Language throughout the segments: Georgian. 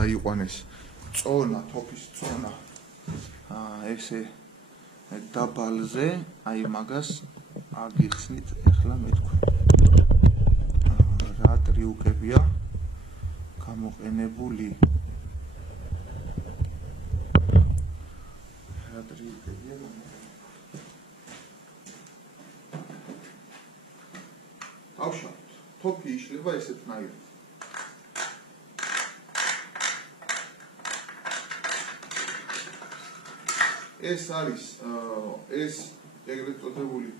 დაიყვანეს წონა, თოფის წონა ესე დაბალზე, აი მაგას აგიხსნით ახლა მე თქვენ. რა ტრიუკებია გამოყენებული? ავშავთ, თოფი იშლება ესეთნაირად. ეს არის ეს ეგრეთ წოდებული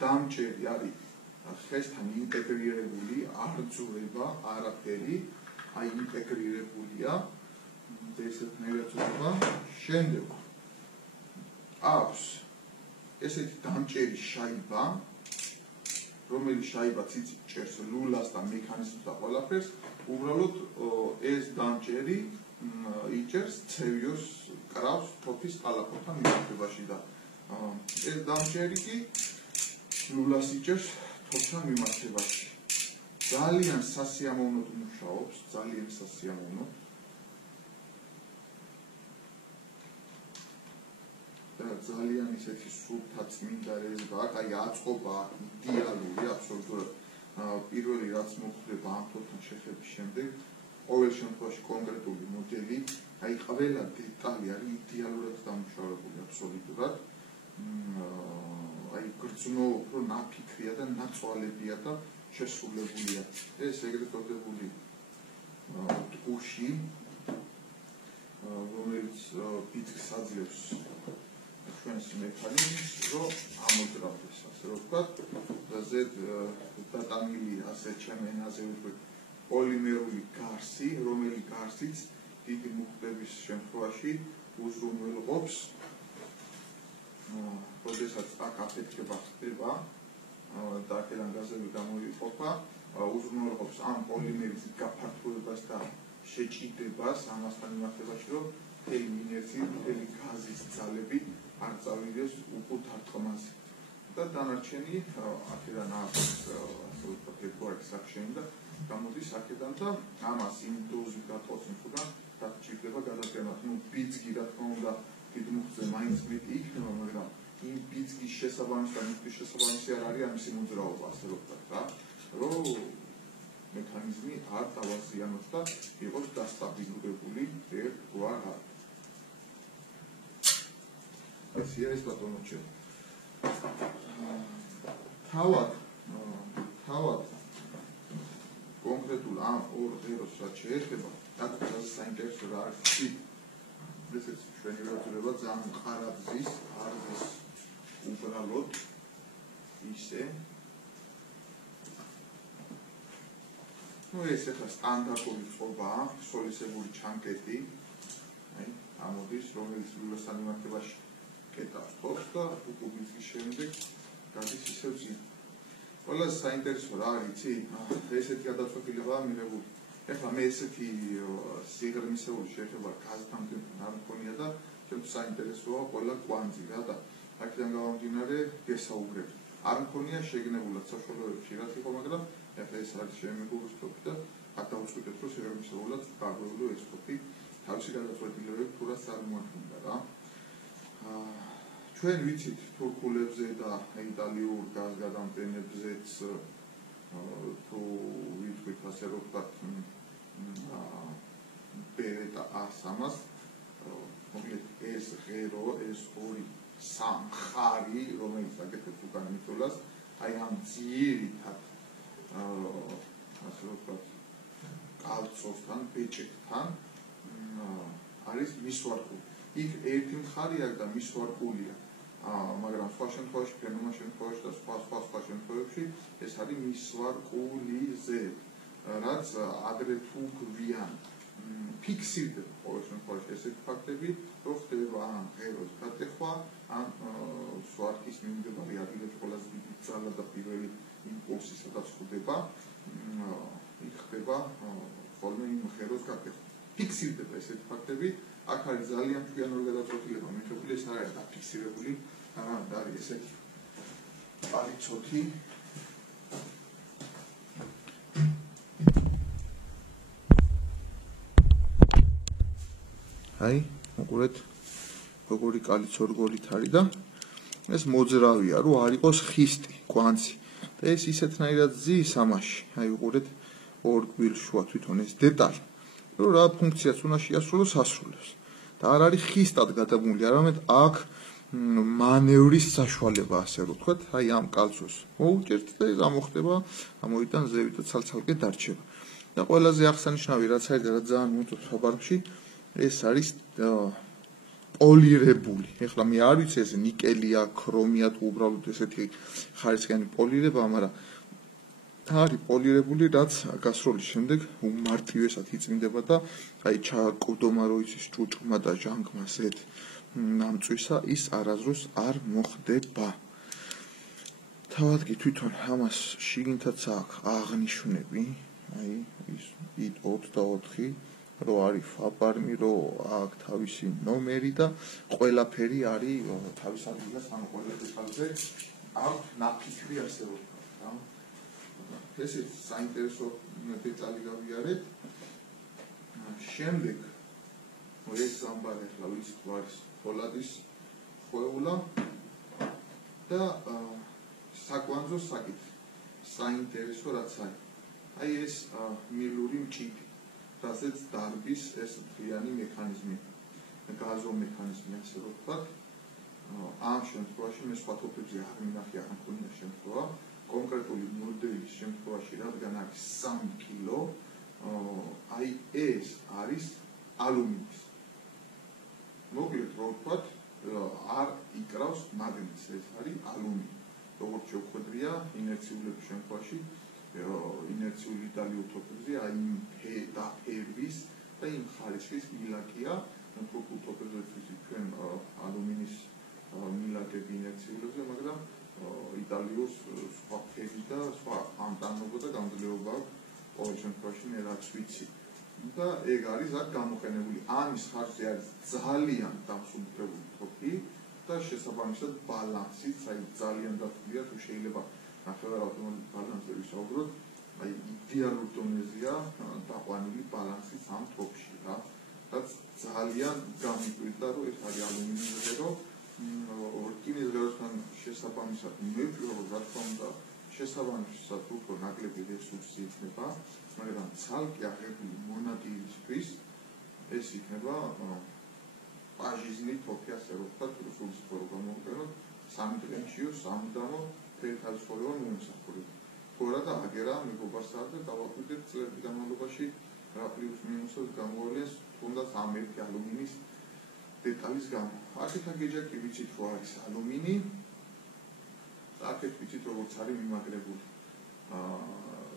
დამჭერი არის ხესთან ინტეგრირებული, არ ძურება არაფერი, აი ინტეგრირებულია ესეთნაირად ძურება. შემდეგ აქვს ესეთი დამჭერი შაიბა, რომელიც შაიბა ციცით ჭერს ლულას და მექანიზმს და ყველაფერს, უბრალოდ ეს დამჭერი იჭერს ცევიოს კრავს თოფის კალაპოტთან მიმართებაში და ეს დამჭერი კი ლულას იჭერს თოფთან მიმართებაში. ძალიან სასიამოვნოდ მუშაობს, ძალიან სასიამოვნოდ. ძალიან ისეთი სუფთა წმინდა რეზვა აქვს, აი აწყობა იდეალური, აბსოლუტურად პირველი რაც მოხდება ამ თოფთან შეხების შემდეგ, ყოველ შემთხვევაში კონკრეტული მოდელი, აი ყველა დეტალი არის იდეალურად დამუშავებული აბსოლუტურად. აი გრძნო უფრო ნაფიქრია და ნაწვალებია და შესრულებულია. ეს ეგრეთ წოდებული ტყუში, რომელიც ბიძგს აძლევს ჩვენს მექანიზმს, რომ ამოძრავდეს, ასე რომ ვთქვათ, და ზედ დატანილი ასე ჩემ ენაზე ვთქვით პოლიმერული გარსი, რომელიც გარსიც დიდი მუხტების შემთხვევაში უზრუნველყოფს, როდესაც აქ აფეთქება ხდება და აქედან გაზები გამოიყოფა, უზრუნველყოფს ამ პოლიმერის გაფართოებას და შეჭიდებას ამასთან მიმართებაში, რომ მთელი ინერცია, მთელი გაზის ძალები არ წავიდეს უკუთ არტყმაზე. და დანარჩენი აქედან აქვს ასე ვთქვათ ერთგვარი საქშენი და გამოდის აქედან და ამას იმ დოზით გატყობს ხუდა და ჭირდება გადაწყვეტა. ნუ ბიძგი რა თქმა უნდა დიდ მუხტზე მაინც მეტი იქნება, მაგრამ იმ ბიძგის შესაბამისი და მუხტის შესაბამისი არ არის ამისი მოძრაობა, ასე ვთქვათ რა, რომ მექანიზმი არ დავაზიანოს და იყოს დასტაბილურებული ერთგვარად. ესია ეს ბატონო ჩემო. თავად კონკრეტულ ამ ორ ღეროს რაც შეეხება, აქ ძალიან საინტერესო რა არის, ესეც ჩვენი რაცურება ძალიან მყარად არის უბრალოდ ისე. ეს ახლა სტანდარტული წყობაა, სოლისებური ჩანკეტი, აი ამოდის, რომელიც ლულასთან მიმართებაში კეტავს თოფს და უკუბიცის შემდეგ გადის ისევ წინ. ყველაზე საინტერესო რა არის, იცი? ესეთი გადაწყვეტილებაა მიღებული. ეხლა მე ესეთი სიღრმისეული შეეხება გაზთან არ მქონია და ჩემთვის საინტერესოა ყველა კვანძი რა და აქედან გამომდინარე გესაუბრებ. არ მქონია შეგნებულად საშუალებებში რაც იყო, მაგრამ ეხლა ეს არის შემეგუების თოფი და აქ დავუწყვეტეთ, რომ სიღრმისეულად გაგვევლო ეს თოფი თავისი გადაწყვეტილებები თუ რას წარმოადგენდა რა. ჩვენ ვიცით თურქულებზე და იტალიურ გაზგადამტენებზეც თუ ვიტყვით ასე რომ ვთქვათ ბერეტა A300-ს, მოკლედ ეს ღერო, ეს ორი სამხარი, რომელიც აკეთებს უკან მიწულას, აი ამ ძირითად ასე რომ ვთქვათ კალცოვთან, ბეჭედთან არის მისვარყული. იქ ერთი მხარი აქვს და მისვარყულია, მაგრამ სხვა შემთხვევაში, ფენომა შემთხვევაში და სხვა შემთხვევებში ეს არის მისვარყულიზე, რაც ადრე თუ გვიან ფიქსირდება ყოველ შემთხვევაში ესეთი ფაქტები, რომ ხდება ამ ღეროს გატეხვა, ამ სვარკის მიმდებარე ადგილებში ყველაზე დიდი ძალა და პირველი იმპულსი სადაც ხდება, იქ ხდება ხოლმე იმ ღეროს გატეხვა. ფიქსირდება ესეთი ფაქტები, აქ არის ძალიან ჩვენური გადაწყვეტილება მიღებული, ეს არ არის დაფიქსირებული, არის ესეთი პალიცოთი. აი, უყურეთ, როგორი კალი ცორგოლით არის და ეს მოძრავია, რომ არ იყოს ხისტი, კვანცი. და ეს ისეთნაირად ზის ამაში. აი, უყურეთ, ორ კვირს შუა თვითონ ეს დეტალი, რომ რა ფუნქციას უნდა შეასრულოს, ასრულებს. და არ არის ხისტად გადამული, არამედ აქ მანევრის საშუალება, ასე რომ ვთქვათ, აი ამ კალცოს მოუჭერთ და ეს ამოხდება, ამოიტან ზევით და ცალ-ცალკე დარჩება. და ყველაზე აღსანიშნავი რაც არის და რაც ძალიან მოწონს ფაბარკში, ეს არის პოლირებული. ეხლა მე არ ვიცი ეს ნიკელია, ქრომია თუ უბრალოდ ესეთი ხარისხიანი პოლირება, მაგრამ არის პოლირებული, რაც გასროლის შემდეგ უმარტივესად იწმინდება და აი ჩაკვდომა რო იცის ჭუჭყმა და ჟანგმა ზედ ნამწვისა ის არაზრუს არ მოხდება. თავად კი თვითონ ამას შიგნითაც აქვს აღნიშნები, აი ის IT24, რო არის ფაბარმი, რო აქვს თავისი ნომერი და ყველაფერი არის თავის ადგილას, ანუ ყველა დეტალზე აქვს ნაფიქრი, ასე რომ ვთქვათ, რა. ესეც საინტერესო დეტალი გავიარეთ. შემდეგ ეს ამბარი ახლა ვის გვაქვს ფოლადის ხვეულა და საკვანძო საკითხი. საინტერესო რაც არის. აი ეს მილური მჭიდი, რასაც დარბის ეს დღიანი მექანიზმი, გაზო მექანიზმი, ასე რომ ვთქვათ. ამ შემთხვევაში მე სხვა თოფებზე არ მინახე არ მქონია შემთხვევა. კონკრეტული მოდელის შემთხვევაში, რადგან არის 3 კილო, აი ეს არის ალუმინის. მოკლედ რო ვთქვათ, არ ikravs მაგნიტს, ეს არის ალუმინი. როგორც შევხვედრია ინერციულების შემთხვევაში, ინერციული დალიუთოფებზე, აი და ფერვის და იმ ხარისხის მილაკია, უფრო თოფებზე ჩვენ ალუმინის მილაკები ინერციულებზე, მაგრამ იტალიოს სხვა ფერი და სხვა ამტანობა და გამძლეობა ყოველ შემთხვევაში მე რაც ვიცი. და ეგ არის აქ გამოყენებული. ამის ხარჯზე არის ძალიან დამსუბუქებული თოფი და შესაბამისად ბალანსიც, აი ძალიან დათვლია თუ შეიძლება ნახევარადმოდი ბალანსზე ვისაუბროთ, აი იდეალურ დონეზეა დაყვანილი ბალანსიც ამ თოფში რა. რაც ძალიან გამიკვირდა, რომ ეს არის ალუმინის ღერო. რკინის ღეროსთან შესაბამისად მე ვფიქრობ, რა თქმა უნდა, შესაბამისად უფრო ნაკლები რესურსი იქნება, მაგრამ ცალკე აღებული მონადირისთვის ეს იქნება პაჟიზნი თოფი, ასე რომ ვთქვათ, რუსული სფერო გამოვიყენოთ, 3 დღეშიო სამუდამო ფერხალისხოვება მომსახურებით. თუ არა და აგერა მეგობარსა და დავაკვირდეთ წლების განმავლობაში რა პლუს მინუსებს გამოავლეს თუნდაც ამ ერთი ალუმინის დეტალის გამო. აქეთ აგეჯაკი ვიცით რომ არის ალუმინი. აქეთ ვიცით როგორც არის მიმაგრებული.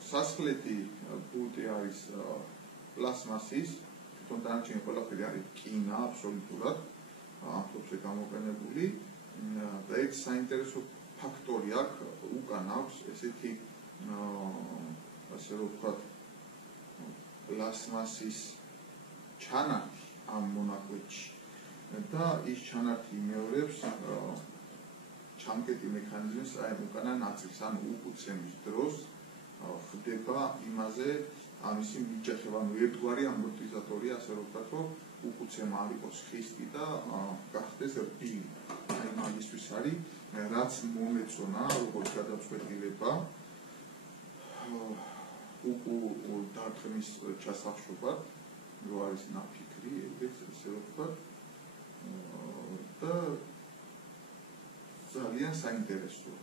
სასხლეთი ბულტი არის პლასმასის, თვითონ დანარჩენი ყველაფერი არის რკინა აბსოლუტურად, ამ თოფზე გამოყენებული. და ეს საინტერესო ფაქტორი აქვს, უკან აქვს ესეთი ასე რომ ვთქვათ პლასმასის ჩანართი ამ მონაკვეთში. და ის ჩანართი იმეორებს ჩამკეტი მექანიზმის აი უკანა ნაწილს, ანუ უკუცემის დროს ხდება იმაზე ამისი მიჯახება, ანუ ერთგვარი ამორტიზატორი, ასე რომ ვთქვათ, რომ უკუცემა არ იყოს ხისტი და გახდეს რბილი. აი მაგისთვის არის, რაც მომეწონა, როგორც გადაწყვეტილება დარტყმის ჩასახშობად, რო არის ნაფიქრი, ეგეც ასე რომ ვთქვათ. და ძალიან საინტერესოა.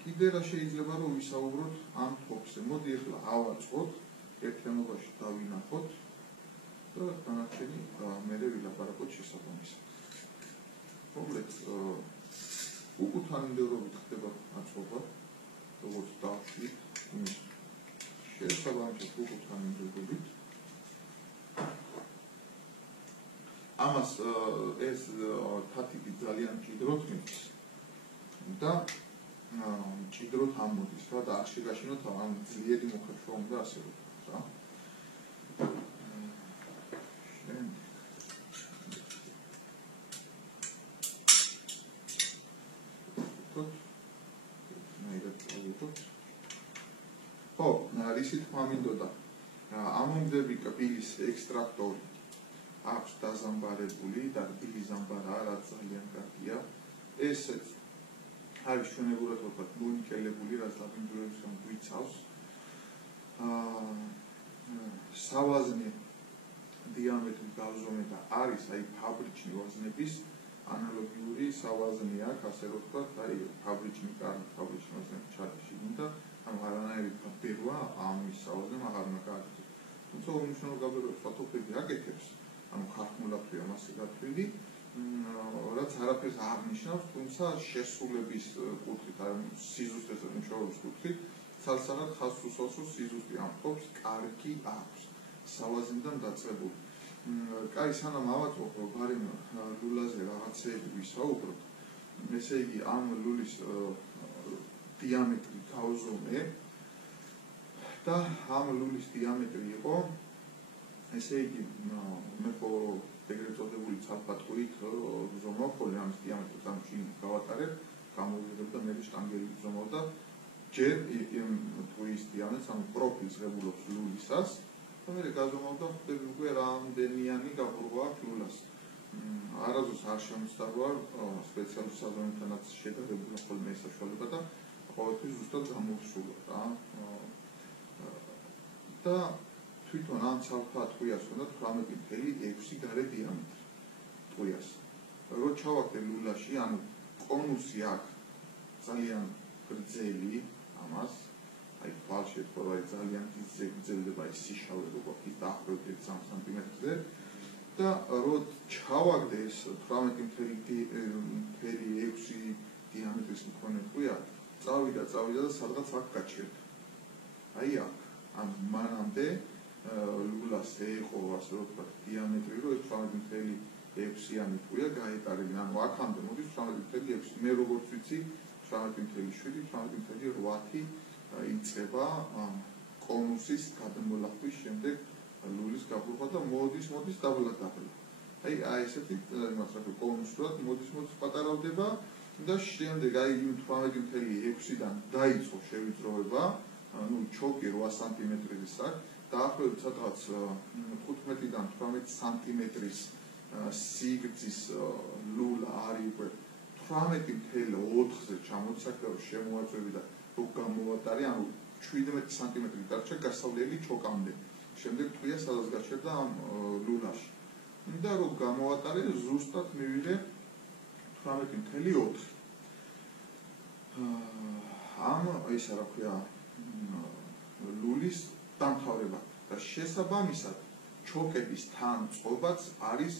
კიდე რა შეიძლება რომ ვისაუბროთ ამ თოფზე. მოდი ახლა ავაწყოთ, ერთიანობაში დავინახოთ და დანარჩენი მერე ვილაპარაკოთ შესაბამისად. მოკლედ უკუთანმდებლობით ხდება აწყობა, როგორც დავშვით იმის შესაბამისად უკუთანმდებლობით. ამას ეს თათიკი ძალიან მჭიდროდ მიდის და მჭიდროდ ამოდის რა და არ შეგაშინოთ ამ ძლიერი მოხერხვა უნდა ასე რომ რა. რისი თქმა მინდოდა ამომგდები კბილის ექსტრაქტორი აქვს დაზამბარებული და რბილი ზამბარა, რაც ძალიან კარგია. ესეც არის ჩვენებურად ვთქვათ მონიკელებული, რაც დაბინძურებს რომ გვიცავს. სავაზნე დიამეტრი გავზომე და არის აი ფაბრიჩნი ვაზნების ანალოგიური სავაზნე აქვს, ასე რომ ვთქვათ, აი ფაბრიჩნი კარგი ფაბრიჩნი ვაზნები ჩადში და ამ არანაირი ფაბერვა ამის სავაზნემ აღარ უნდა გააკეთოს. თუმცა უმნიშვნელო გაბედოს ფოტოფები აკეთებს, ანუ ხარხმულათვია მასზე გათვლილი, რაც არაფერს არ ნიშნავს, თუმცა შესრულების კუთხით, ანუ სიზუსტეს მუშაობის კუთხით, სალსაღად ხასუსოსო სიზუსტე ამ ფობს კარგი აქვს, სავაზნიდან დაწყებული. კაი, სანამ ავაწვევ ბარემ ლულაზე რაღაცეები ვისაუბროთ, ესე იგი ამ ლულის დიამეტრი გავზომე და ამ ლულის დიამეტრი იყო, ესე იგი მე ხო ეგრეთ წოდებული ცალფატყვით ზომავ ხოლმე ამის დიამეტრს ამ შინ გავატარებ, გამოვიღებ და მე შტანგელი ვზომავ და ჯერ იმ ტყუის დიამეტრს, ანუ პროფილს ღებულობს ლულისას და მე გაზომავ და ხვდები უკვე რამდენიანი გაბურვა აქვს ლულას. არასდროს არ შემოწდავარ სპეციალურ საზომებთანაც შედარებული ხოლმე ეს საშუალება და ყოველთვის ზუსტად გამოვსულო რა. და თვითონ ამ ცალფა ტყუას უნდა 18.6 გარე დიამეტრი ტყუას. რო ჩავაგდე ლულაში, ანუ კონუსი აქვს ძალიან გრძელი ამას, აი თვალში თქო რომ ძალიან გრძელდება ის სიშავე როგორ ის დაახლოებით 3 სანტიმეტრზე და რო ჩავაგდე ეს 18.6 დიამეტრის მქონე ტყუა, წავიდა და სადღაც აქ გაჩერდა. აი აქ, ან მანამდე ლულას ეყო ასე რომ ვთქვათ დიამეტრი, რომ ეს 18.6-იანი ტყუა გაეტარებინა, ანუ აქამდე მოდის 18.6, მე როგორც ვიცი 18.7, 18.8 იწყება კონუსის გადმოლახვის შემდეგ ლულის გაბურვა და მოდის დაბლა. აი ესეთი იმას რა კონუსურად მოდის პატარავდება და შემდეგ აი 18.6-დან დაიწყო შევიწროება, ანუ ჩოკი 8 სანტიმეტრის აქვს. დაახლოებით სადღაც 15-დან 18 სანტიმეტრის სიგრძის ლულა არის უკვე 18.4-ზე ჩამოცაკდა შემოაწევი და რო გამოვატარე, ანუ 17 სანტიმეტრი დარჩა გასავლელი ჩოკამდე. შემდეგ ტყუა სადაც გაჩერდა ამ ლულაში. და რო გამოვატარე, ზუსტად მივიღე 18.4. ამ ისა რა ქვია ლულის დამთავრება და შესაბამისად ჩოკების თან წყობაც არის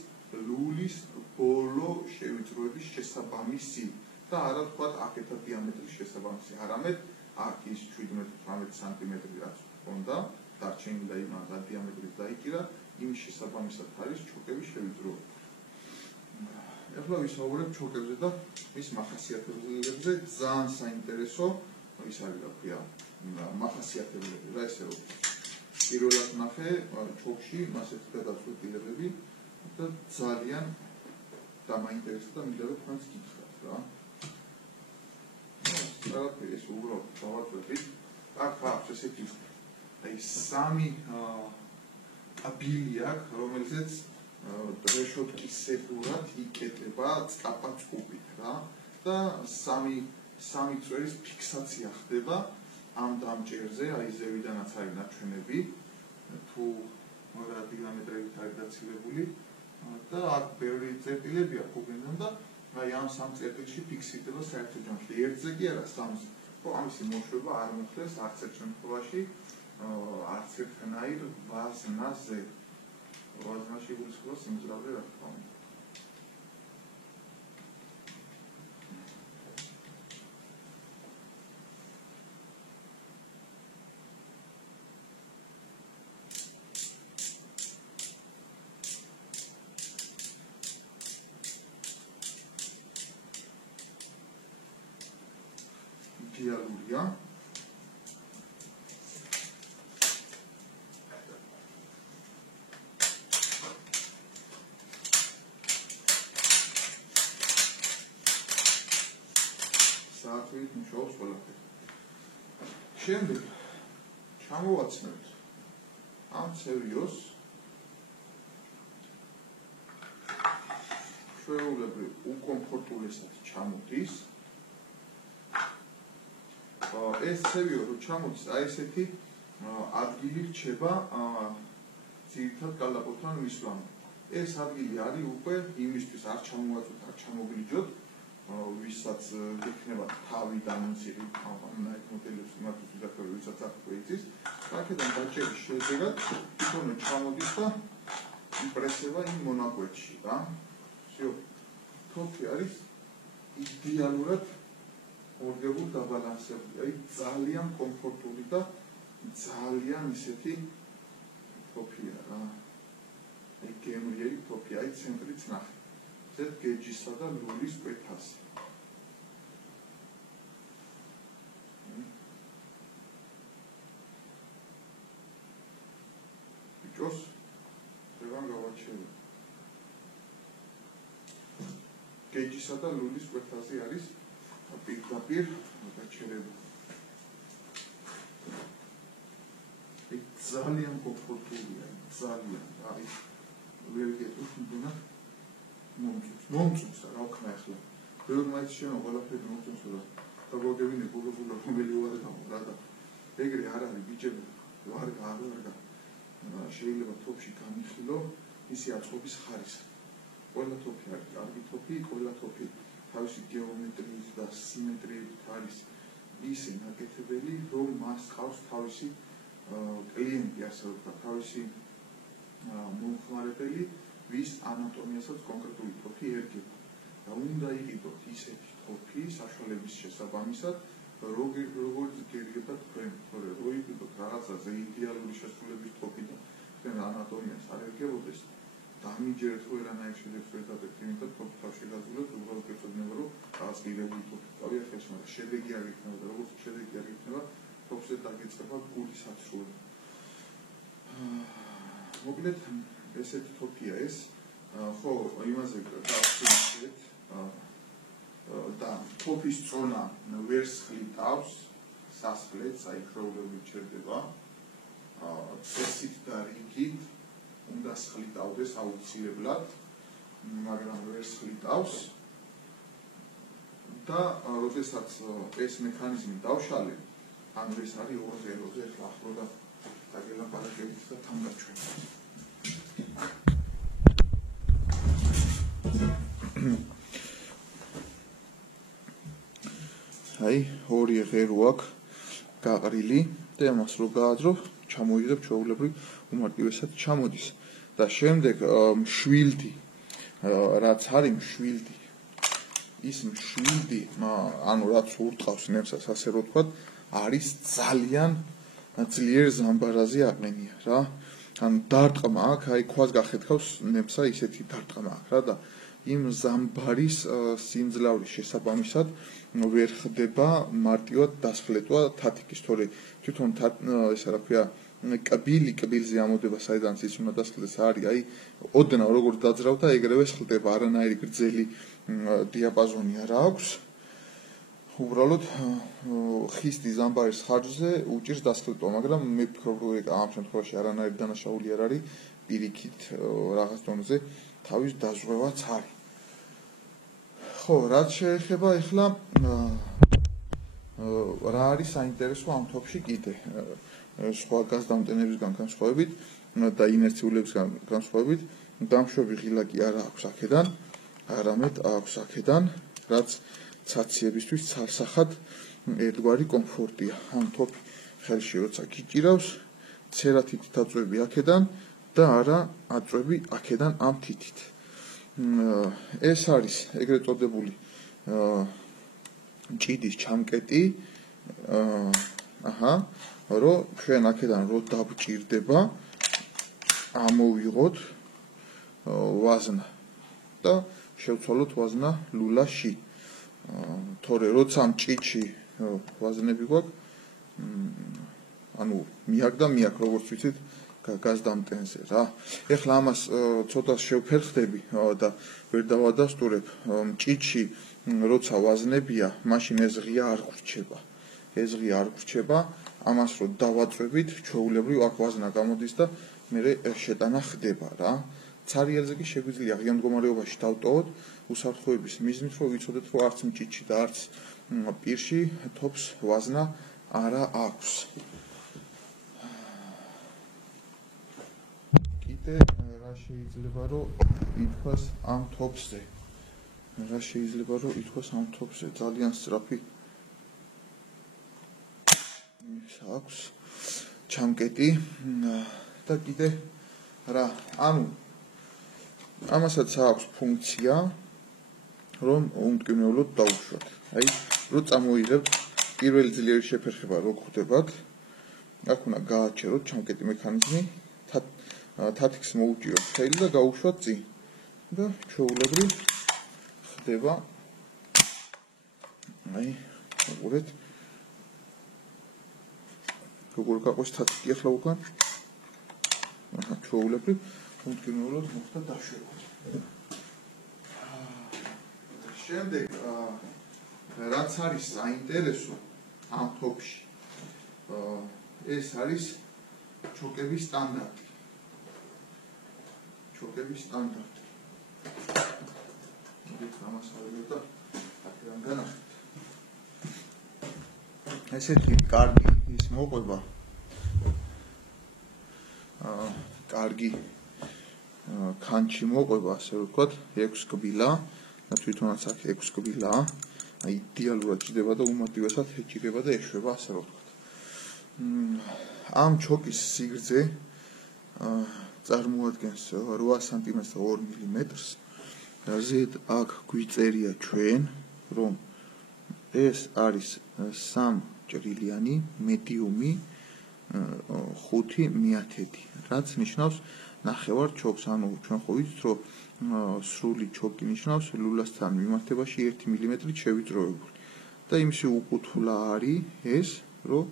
ლულის ბოლო შევიწროების შესაბამისი და არა თქვათ აქეთა დიამეტრის შესაბამისი, არამედ აქ ის 17-18 სანტიმეტრი რაც ჰქონდა, დარჩენილი და იმას დიამეტრის დაიჭირა, იმის შესაბამისად არის ჩოკების შევიწროება. ეხლა ვისაუბრებ ჩოკებზე და მის მახასიათებლებზე, ძალიან საინტერესო ის არის რა ქვია მახასიათებლები რა ესე რომ პირველად ნახე ჩოკში მასეთი გადაწყვეტილებები და ძალიან დამაინტერესდა და მინდა რომ თქვენს გითხრათ რა. ყველაფერი ეს უბრალოდ დავაწვევით. აქ აქვს ესეთი აი 3 აბილი აქვს, რომელზეც დრეშოტკისებურად იკეტება წკაპა-წკუპით რა და 3 წვერის ფიქსაცია ხდება ამ დამჭერზე, აი ზევიდანაც არის ნაჩვენები, თუ რა დიამეტრებით არის დაცილებული და აქ ბევრი წერტილებია ხუგენდან და აი ამ 3 წერტილში ფიქსირდება საერთო ჯამში. ერთზე კი არა 3-ს, რომ ამისი მოშვება არ მოხდეს არც ერთ შემთხვევაში, არც ერთნაირ ვაზნაზე. ვაზნაში გულისხმობა სიმძლავრე რა თქმა უნდა. Dialuria. საათით მუშაობს ყველაფერი. შემდეგ ჩამოვაცნებთ ამ ცევიოს ჩვეულებრივ უკომფორტულესად ჩამოდის. ეს ცევიო რომ ჩამოდის, აი ესეთი ადგილი რჩება ძირითად კალაპოტთან მისვლამ. ეს ადგილი არის უკვე იმისთვის არ ჩამოვაწვეთ, არ ჩამოგლიჯოთ, ვისაც გექნება თავი დამონცილი ამნაირ მოდელებს იმათთვის ვიდაქრები, ვისაც არ გვეიცის, აქედან დაჭერის შედეგად თვითონ ჩამოდის და იმპრესება იმ მონაკვეთში, რა. всё. თოფი არის იდეალურად ორგებულ დაბალანსებული, აი ძალიან კომფორტული და ძალიან ისეთი თოფია რა. აი გემრიელი თოფი, აი ცენტრიც ნახე. ზედ გეჯისა და ლულის კვეთასი. ბიჭოს ზევან გავაჩერე. გეჯისა და ლულის კვეთასი არის პირდაპირ გაჩერებული. ძალიან კომფორტულია, ძალიან, აი ვერ გეტყვით უნდა მომწონს რა ვქნა ახლა. ვერ მაინც შენ ყველაფერი მომწონს და დაგოგებინე ბულბულა რომელი ვარ რა და ეგრე არ არის ბიჭები, ვარ შეიძლება თოფში გამიხილო ისი აწყობის ხარისხი. ყველა თოფი არის კარგი თოფი, ყველა თოფი თავისი გეომეტრიის და სიმეტრიით არის ისე ნაკეთებელი, რომ მას ყავს თავისი კლიენტი, ასე ვთქვათ, თავისი მომხმარებელი, ვის ანატომიასაც კონკრეტული თოფი ერგება. და უნდა იყიდოთ ისეთი თოფი საშუალების შესაბამისად, როგორც გერგება თქვენ, თორე რო იყიდოთ რაღაცაზე იდეალური შესრულების თოფი და თქვენ ანატომიას არ ერგებოდეს, დამიჯერეთ რომ ერანაირ შედეგს ვერ დადეთ, იმიტომ რომ თავში გაზულეთ, უბრალოდ გეცოდინება რომ რაღაც კიდევ თოფი გავია ხელში, მაგრამ შედეგი არ იქნება და როგორც შედეგი არ იქნება, თოფზე დაგეწყება გულის აცრუება. მოკლედ ესეთი თოფია ეს, ხო, იმაზე გავხსენეთ და თოფის წონა ვერს ხლიტავს სასხლეთს, აი ჩვეულებრივ ჩერდება, წესით და რიგით უნდა სხლიტავდეს აუცილებლად, მაგრამ ვერს ხლიტავს და როდესაც ეს მექანიზმი დავშალე, ანუ ეს არის 2-0-ზე ახლო და დაგელაპარაკებით და თამბაჩვენთ. აი 2 ღერო აქვს გაყრილი და ამას რო გააძრო, ჩამოიღებ ჩვეულებრივ უმარტივესად ჩამოდის და შემდეგ მშვილდი, რაც არის მშვილდი, ის მშვილდი, ანუ რაც ურტყავს ნემსას, ასე რო ვთქვათ, არის ძალიან ძლიერ ზამბარაზე აყენია რა. ან დარტყმა აქვს, აი ქვას გახეთქავს ნემსა, ისეთი დარტყმა აქვს რა და იმ ზამბარის სიმძლავრის შესაბამისად ვერ ხდება მარტივად დასხლეტვა თათიკის, თორე თვითონ ესა რა ქვია კბილზე ამოდება, საიდანაც ის უნდა დასხლდეს, არის აი ოდნა როგორც დაძრავდა, ეგრევე სხლდება, არანაირი გრძელი დიაპაზონი არ აქვს. უბრალოდ ხისტი ზამბარის ხარჯზე უჭირს დასხლეტვა, მაგრამ მე ვფიქრობ, რომ ამ შემთხვევაში არანაირი დანაშაული არ არის, პირიქით რაღაც დონეზე თავის დაზღვევაც არის. ხო, რაც შეეხება ახლა რა არის საინტერესო ამ თოფში კიდე, სხვა გაზდამტენებისგან განსხვავებით და ინერციულებისგან განსხვავებით, დამშვები ღილა კი არ აქვს აქედან, არამედ აქვს აქედან, რაც ცაციებისთვის ცალსახად ერთგვარი კომფორტია. ამ თოფი ხელში როცა გიჭირავს, ცერა თითით აწვევი აქედან და არა აწვევი აქედან ამ თითით. ეს არის ეგრეთ წოდებული ჭიდის ჩამკეტი, რომ ჩვენ აქედან რო დაბჭირდება, ამოვიღოთ ვაზნა და შევცვალოთ ვაზნა ლულაში. თორე როცა მჭიდში ვაზნები გვაქვს, ანუ მიაკ და მიაკ, როგორც ვიცით, გაზდამტენზე რა. ეხლა ამას ცოტა შევფერხდები და ვერ დავადასტურებ, მჭიდში როცა ვაზნებია, მაშინ ეს ღია არ გრჩება. ეს ღია არ გრჩება, ამას რო დავაწვევით, ჩვეულებრივ აქ ვაზნა გამოდის და მე შეტანა ხდება რა. ცარიელზე კი შეგვიძლია ღია მდგომარეობაში დავტოვოთ უსაფრთხოების მიზნით, რომ ვიცოდეთ, რომ არც მჭიდში და არც პირში თოფს ვაზნა არა აქვს. კიდე რა შეიძლება რომ ითქვას ამ თოფსზე? რა შეიძლება რომ ითქვას ამ თოფსზე? ძალიან სწრაფი აქვს ჩამკეტი და კიდე რა, ანუ ამასაც აქვს ფუნქცია, რომ უმტკივნეულოდ დავუშვათ. აი, რო წამოიღებთ პირველი ძლიერი შეფერხება რო გვხვდებათ, აქ უნდა გააჩეროთ ჩამკეტი მექანიზმი, თათიქს მოუჭიროთ ხელი და გაუშვათ წინ. და ჩვეულებრივ ხდება აი, უყურეთ. როგორ გაყოს თათიკი ახლა უკან? ჩვეულებრივ უმტკივნეულოდ მოხდა დაშვება. შემდეგ რაც არის საინტერესო ამ თოფში, ეს არის ჩოკების სტანდარტი. ჩოკების სტანდარტი. მოდით ამას ავიღოთ და აქედან განახეთ. ესეთი კარგი ის მოყვება. კარგი ქანჩი მოყვება, ასე ვთქვათ, 6 კბილა, და თვითონაც აქ 6 კბილაა. აი იდეალურად ჭდება და უმარტივესად ეჭირება და ეშვება, ასე ვთქვათ. ამ ჩოკის სიგრძე წარმოადგენს 8 სანტიმეტრს და 2 მილიმეტრს. ზედ აქ გვიწერია ჩვენ, რომ ეს არის 3 ჭრილიანი მედიუმი 5/10, რაც ნიშნავს ნახევარ ჩოკს, ანუ ჩვენ ხო ვიცით, რომ სრული ჩოკი ნიშნავს ლულასთან მიმართებაში 1 მილიმეტრით შევიწროებული. და იმისი უკუთვლა არის ეს, რომ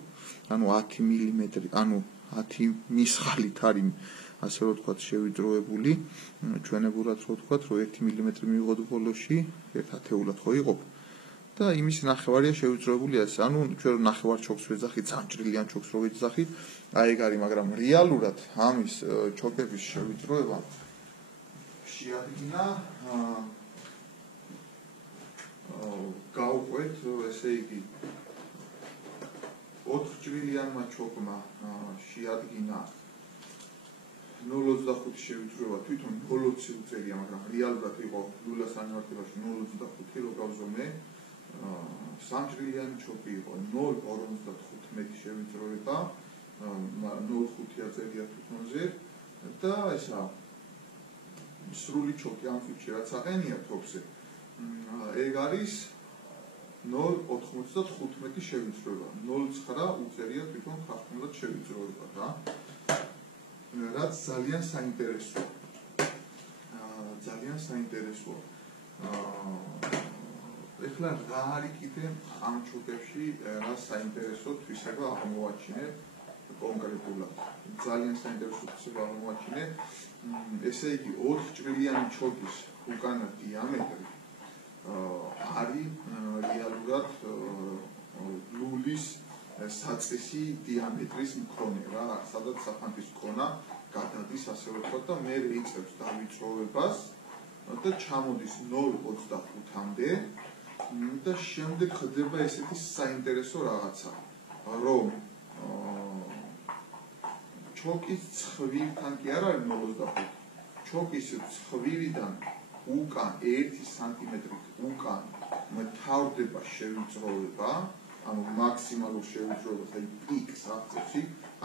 ანუ 10 მილიმეტრი, ანუ 10 მისხალით არის, ასე რომ ვთქვათ, შევიწროებული, ჩვენებურად რო ვთქვათ, რომ 1 მილიმეტრი მივიღოთ ბოლოში, 1 ათეულად ხო იყო? და იმისი ნახევარია შევიწროებული ეს, ანუ ჩვენ რომ ნახევარ ჩოკს ვეძახით, სამჭრილიან ჩოკს რო ვეძახით, აი ეგ არის, მაგრამ რეალურად ამის ჩოკების შევიწროება შეადგინა გავყვეთ, ესე იგი 4 ჭრილიანმა ჩოკმა შეადგინა 0.25 შევიწროება, თვითონ 0.20 უწერია, მაგრამ რეალურად იყო ლულასთან მიმართებაში 0.25 რო გავზომე. 3 ჭრილიანი ჩოკი იყო 0.55 შევიწროება, 0.5 აწერია თვითონზე და ესა სრული ჩოკი ამ ფიქში რაც აყენია თოფზე. ეგ არის 0.95 შევიწროება, 0.9 უწერია თვითონ ქართულად შევიწროება და რაც ძალიან საინტერესოა. ძალიან საინტერესოა. ეხლა რა არის კიდე ამ ჩოკებში რა საინტერესო თვისება აღმოვაჩინე კონკრეტულად. ძალიან საინტერესო თვისება აღმოვაჩინე. ესე იგი 4 ჭრილიანი ჩოკის უკანა დიამეტრი არის რეალურად ლულის საწესი დიამეტრის მქონე რა, სადაც საფანტის მქონა გადადის, ასე ვთქვათ, და მე იწევს დავიწროვებას და ჩამოდის 0.25-მდე და შემდეგ ხდება ესეთი საინტერესო რაღაცა, რომ ჩოკის ცხვირთან კი არ არის 0.25, ჩოკის ცხვირიდან უკან 1 სანტიმეტრით უკან მთავრდება შევიწროვება, ანუ მაქსიმალურ შევიწროვებას, აი პიკს აღწევს,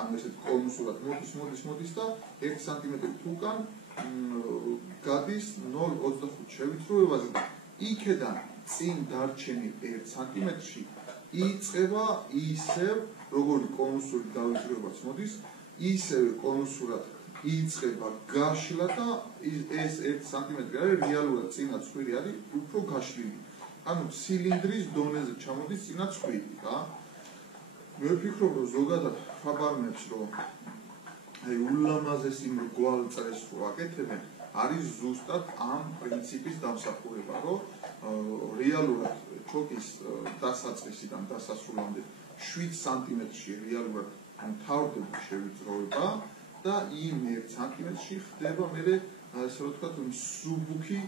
ანუ ესეთ კონუსურად მოდის და 1 სანტიმეტრით უკან გადის 0.25 შევიწროვებაზე და იქედან წინ დარჩენილ 1 სანტიმეტრში იწყება ისევ, როგორი კონუსური დავიწროვებაც მოდის, ისევ კონუსურად იწყება გაშლა და ეს 1 სანტიმეტრი არის რეალურად წინა ცხვირი არის უფრო გაშლილი. ანუ ცილინდრის დონეზე ჩამოდის წინა ცხვირი, რა. მე ვფიქრობ, რომ ზოგადად ხაბარნებს, რომ აი ულამაზესი გვალწრეს რო აკეთებენ, არის ზუსტად ამ პრინციპის დამსახურება, რომ რეალურად ჩოკის დასაწყისიდან დასასრულამდე 7 სანტიმეტრში რეალურად მთავრდება შევიწროვება და იმ 1 სანტიმეტრში ხდება მერე ასე რომ ვთქვათ, მსუბუქი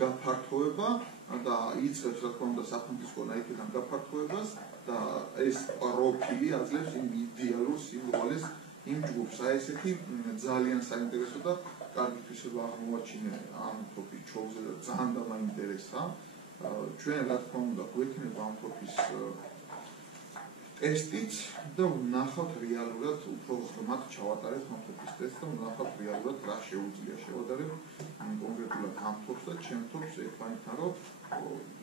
გაფართოება და იწყებს რა თქმა უნდა საფრანგეთისგან აიქიდან გაფართოებას და ეს პროფილი აძლევს იმ იდეალურ სიმბოლეს იმ ჯგუფს. აი ესეთი ძალიან საინტერესო და კარგი თვისება აღმოაჩინე ამ თოფის ჩოგზე და ძალიან დამაინტერესა. ჩვენ რა თქმა უნდა გვექნება ამ თოფის ტესტიც და ვნახავთ რეალურად უფრო ღრმად ჩავატარებთ ამ თოფის ტესტს და ვნახავთ რეალურად რა შეუძლია შევადარებთ კონკრეტულად ამ თოფს და ჩემ თოფს ერთმანეთთან რომ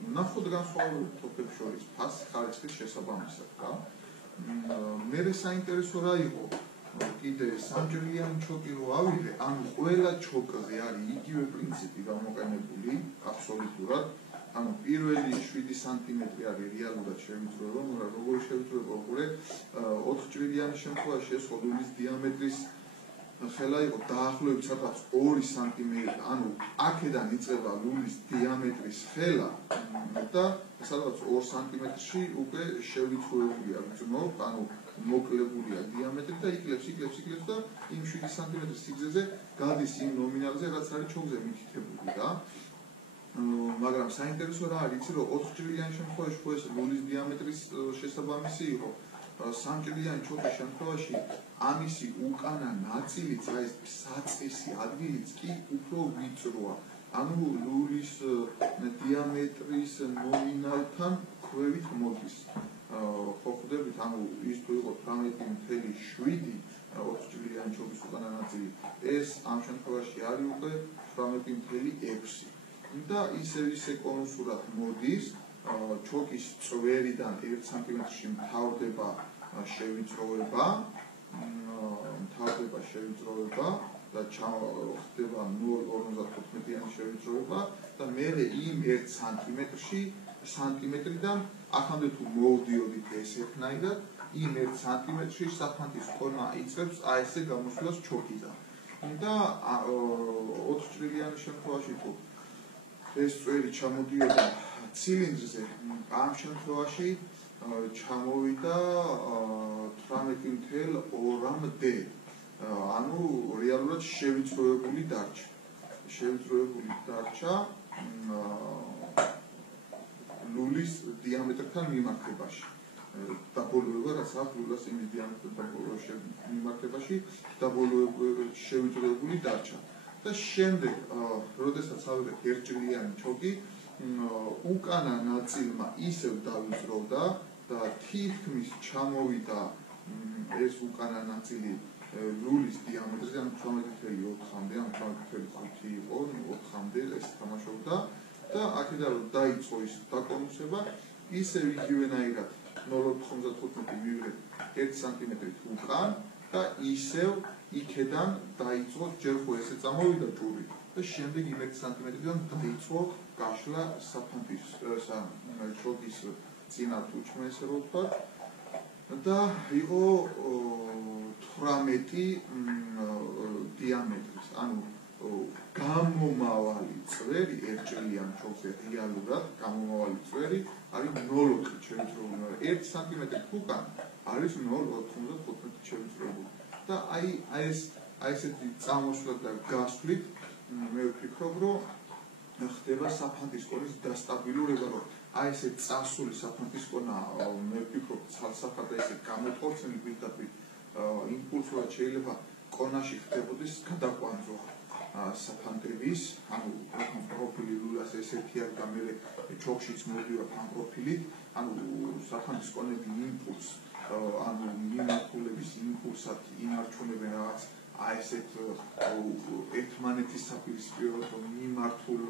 ვნახოთ განსხვავებულ თოფებს შორის ხარისხის შესაბამისად რა. მერე საინტერესო რა იყო კიდე სამჯერიანი ჩოკი რო ავიღე, ანუ ყველა ჩოკზე არის იგივე პრინციპი გამოყენებული აბსოლუტურად. ანუ პირველი 7 სანტიმეტრი არის რეალურად შევიწროება, მაგრამ როგორი შევიწროება უყურე 4 ჭრილიანის შემთხვევაში ეს ლულის დიამეტრის ხელა იყო დაახლოებით სადღაც 2 სანტიმეტრი, ანუ აქედან იწყება ლულის დიამეტრის ხელა და სადღაც 2 სანტიმეტრში უკვე შევიწროებულია გრძნով, ანუ მოკლებულია დიამეტრი და იკლებს და იმ 7 სანტიმეტრის სიგრძეზე გადის იმ ნომინალზე, რაც არის ჩოგზე მითითებული რა. მაგრამ საინტერესო რა არის, იცი რომ 4 ჭრილიანი შემთხვევაში ხო ეს ლულის დიამეტრის შესაბამისი იყო. 3 ჭრილიანი ჩოქის შემთხვევაში ამისი უკანა ნაწილიც, აი ეს საწყისი ადგილიც კი უფრო ვიწროა. ანუ ლულის დიამეტრის ნომინალთან ქვევით მოდის. ხო ხვდებით, ანუ ის თუ იყო 18.7 4 ჭრილიანი ჩოქის უკანა ნაწილი, ეს ამ შემთხვევაში არის უკვე 18.6 და ისე კონუსურად მოდის, ჩოკის წვერიდან 1 სანტიმეტრში მთავრდება შევიწროება და ხდება 0.55-იანი შევიწროება და მერე იმ 1 სანტიმეტრიდან ახამდე თუ მოვდიოდით ესეთნაირად, იმ 1 სანტიმეტრში საფრანგეთის ყონა იწყებს აი ესე გამოსვლას ჩოკიდან. და 4 ჭრილიანის შემთხვევაში თუ ეს წვერი ჩამოდიოდა ცილინდრზე, ამ შემთხვევაში ჩამოვიდა 18.2D. ანუ რეალურად შევიწროებული დარჩა ლულის დიამეტრთან მიმართებაში. დაბოლოება რაც აქვს ლულას იმის დიამეტრთან მიმართებაში შევიწროებული დარჩა. და შემდეგ, როდესაც ავიღეთ 1 ჭრილიანი ჩოკი, უკანა ნაწილმა ისევ დავიწროვდა და თითქმის ჩამოვიდა ეს უკანა ნაწილი ლულის დიამეტრზე, ანუ 18.4-მდე, ანუ 18.5 იყო, 4-მდე ეს თამაშობდა და აქედან რომ დაიწყო ის დაკონუსება, ისევ იგივენაირად 0.95 მივიღეთ 1 სანტიმეტრით უკან და ისევ იქედან დაიწყო ჯერ ხო ესე წამოვიდა ჭური და შემდეგ იმ 1 სანტიმეტრიდან დაიწყო გაშლა საფრანგეთის ჩოგის წინა თუჩმა ესე რომ ვთქვათ და იყო 18 დიამეტრის, ანუ გამომავალი წვერი 1 ჭრილიან ჩოგზე რეალურად გამომავალი წვერი არის 0.4 შევიწროებული, 1 სანტიმეტრი უკან არის 0.95 შევიწროებული. და აი ესეთი წამოსვლა და გასვლით მე ვფიქრობ, რომ ხდება საფრანგეთის ყონის დასტაბილურება, რომ აი ესე წასული საფრანგეთის ყონა მე ვფიქრობ, ცალსახად და ესე გამოწყობილი პირდაპირ იმპულსურად შეიძლება ყონაში ხდებოდეს გადაყვანძო საფრანგეთის, ანუ პროფილი ლულას ესეთი არის და მე ჩოქშიც მოვიდივარ ამ პროფილით, ანუ საფრანგეთის ყონები იმპულს ანუ მიმართულების იმპულსად ინარჩუნებენ რაღაც აი ესეთ ერთმანეთის საპირისპიროდ მიმართულ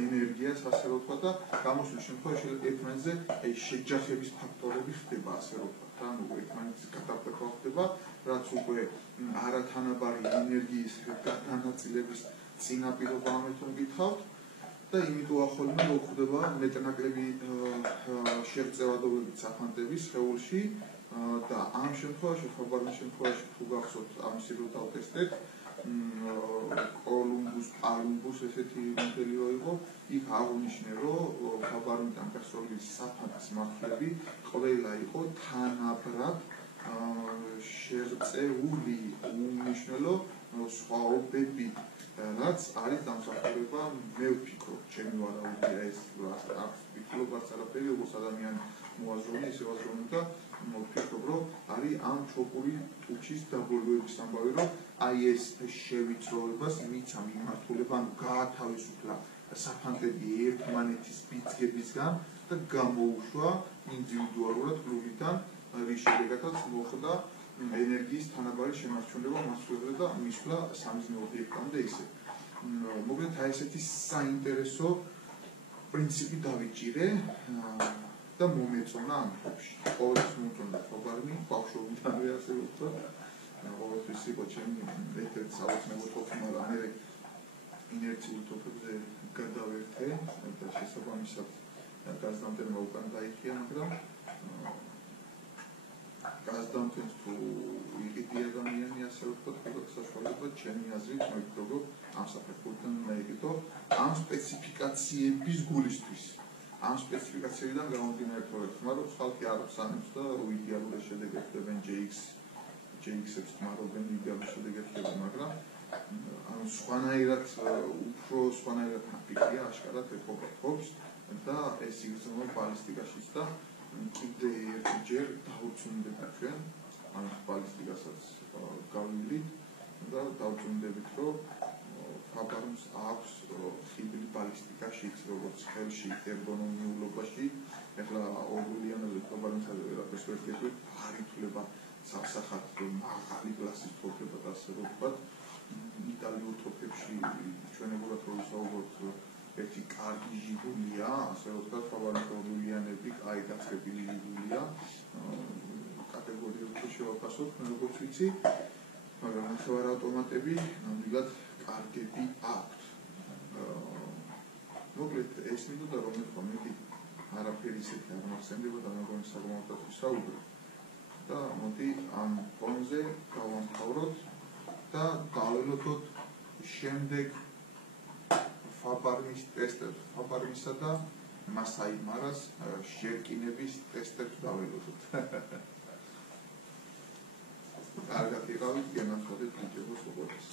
ენერგიას, ასე რომ ვთქვა და გამოსვლის შემთხვევაში ერთმანეთზე აი შეჯახების ფაქტორები ხდება, ასე რომ ვთქვა, ანუ ერთმანეთის გადაფრება ხდება, რაც უკვე არათანაბარი ენერგიის განაწილების წინაპირობა ამეთონ გითხავთ და იმიტომ ახალმა მოხდება მეტნაკლები შერწევადობები საფრანგეთის სხეულში და ამ შემთხვევაში ხობარის შემთხვევაში თუ გახსოვთ ამ სიტყვას დავტესტეთ კოლუმბუს ესეთი მოდელი რო იყო, იქ აღნიშნე რომ ხობარიდან გასული საფრანგეთის მართლები ყველა იყო თანაბრად შერწეული უმნიშვნელო სხვაობები რაც არის დამსახურება, მე ვფიქრობ, ჩემი ვარაუდია ეს აქვს ვფიქრობ არაფერი, როგორც ადამიანი მოაზროვნე, ისე ვაზროვნე და ვფიქრობ, რომ არის ამ ჩოპური ტუჩის დაბოლოების ამბავი, რომ აი ეს შევიწროებას მიცა მიმართულება, ანუ გაათავისუფლა საფანტები ერთმანეთის ბიძგებისგან და გამოუშვა ინდივიდუალურად კლუბიდან, რის შედეგადაც მოხდა ენერგიის თანაბარი შემორჩენება მასშტაბზე და მისვლა სამიზნე ობიექტამდე ისე. მოკლედ აი ესეთი საინტერესო პრინციპი დავიჭირე და მომეწონა ამ ფობში. ყოველთვის მომწონდა ხობარმი, ბავშვობიდანვე ასე ვთქვა. ყოველთვის იყო ჩემი ერთ-ერთი საოცნებო თოფი, მაგრამ მე ინერციულ თოფებზე გადავერთე და შესაბამისად გაზდამტენმა უკან დაიხია, მაგრამ გაზდამტენს თუ იყიდი ადამიანი ასე ვთქვათ, ყოველთვის საშუალება ჩემი აზრით მოვიქრობ ამ საფეხურიდან მეიგდო ამ სპეციფიკაციების გულისთვის. ამ სპეციფიკაციიდან გამომდინარე მაგრამ ხალხი არ აღსანებს და იდეალური შედეგები ხდებენ JX-ებს ხმარობენ იდეალური შედეგები ხდებენ, მაგრამ ანუ სხვანაირად უფრო სხვანაირად ნაფიქია აშკარად ეთყობს და ეს იგრძნობა ბალისტიკაშიც და კიდე ერთჯერ დაუწუნდება ჩვენ ამ ბალისტიკასაც გავივლით და დაუწუნდებით, რომ ფაბარმს აქვს ხიბლი ბალისტიკაშიც, როგორც ხელში, ერგონომიულობაში. ეხლა ორგულიანაზე ფაბარმსაზე ვერაფერს ვერ გეტყვით, არ ითვლება სასახად მაღალი კლასის თოფებად ასე რომ ვთქვათ. იტალიურ თოფებში ჩვენებურად რო ვისაუბროთ, ერთი კარგი ჟიგულია, ასე რომ ვთქვათ, ფაბარმის ორგულიანები, აი გაცრებილი ჟიგულია. კატეგორიულად შევაფასოთ, როგორც ვიცი, მაგრამ ნახევარ ავტომატები ნამდვილად კარგები აქვთ. მოკლედ ეს მინდოდა რომ ეხლა მეტი არაფერი ისეთი არ მახსენდება და მეგონი საკმაოდ ვისაუბროთ და მოდი ამ ფონზე გავამთავროთ და დაველოდოთ შემდეგ ფაბარმის ტესტებს, ფაბარმისა და მასაი მარას შერკინების ტესტებს დაველოდოთ. კარგად იყავით, გენახოთ ვიდეოს უყურეს.